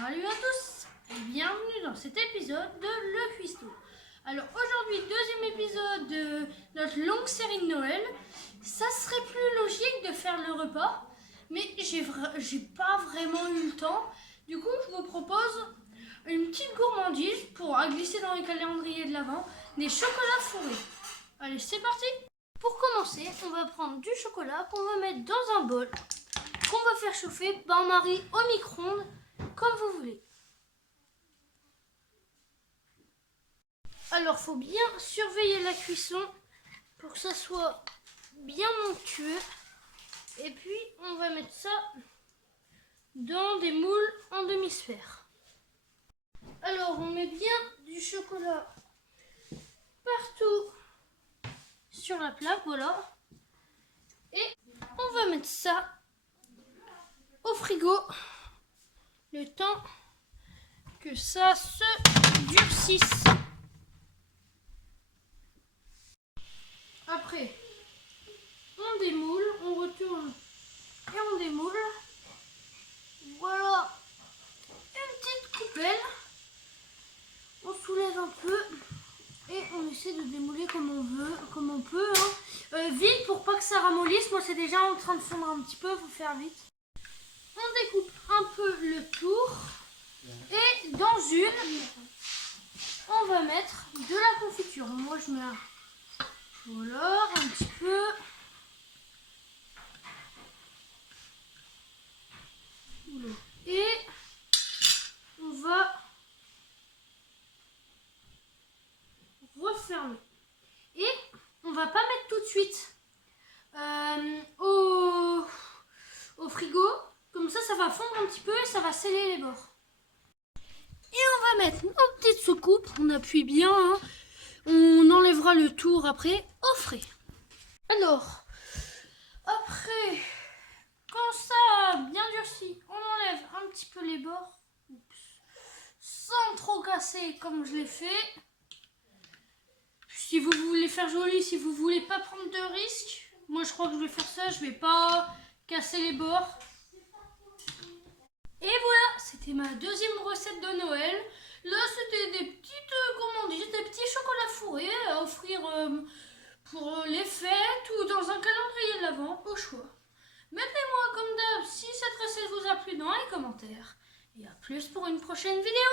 Salut à tous et bienvenue dans cet épisode de Le Cuistot. Alors aujourd'hui, deuxième épisode de notre longue série de Noël. Ça serait plus logique de faire le repas, mais j'ai pas vraiment eu le temps. Du coup, je vous propose une petite gourmandise pour glisser dans les calendriers de l'Avent, des chocolats fourrés. Allez, c'est parti! Pour commencer, on va prendre du chocolat qu'on va mettre dans un bol, qu'on va faire chauffer bain-marie au micro-ondes, comme vous voulez. Alors, faut bien surveiller la cuisson pour que ça soit bien onctueux. Et puis, on va mettre ça dans des moules en demi-sphère. Alors, on met bien du chocolat partout sur la plaque, voilà. Et on va mettre ça au frigo le temps que ça se durcisse. Après, on démoule, on retourne et on démoule. Voilà, une petite coupelle. On soulève un peu et on essaie de démouler comme on veut, comme on peut. Vite pour pas que ça ramollisse. Moi, c'est déjà en train de fondre un petit peu, faut faire vite. On découpe un peu le tour et dans une, on va mettre de la confiture. Moi, je mets voilà, un petit peu. Et on va refermer. Et on va pas mettre tout de suite au frigo. Comme ça va fondre un petit peu et ça va sceller les bords. Et on va mettre nos petites soucoupes. On appuie bien. Hein. On enlèvera le tour après au frais. Alors, après, quand ça a bien durci, on enlève un petit peu les bords. Sans trop casser comme je l'ai fait. Si vous voulez faire joli, si vous voulez pas prendre de risques, moi je crois que je vais faire ça, je vais pas casser les bords. Et voilà, c'était ma deuxième recette de Noël. Là, c'était des petites gourmandises, des petits chocolats fourrés à offrir pour les fêtes ou dans un calendrier de l'Avent, au choix. Mettez-moi comme d'hab si cette recette vous a plu dans les commentaires. Et à plus pour une prochaine vidéo.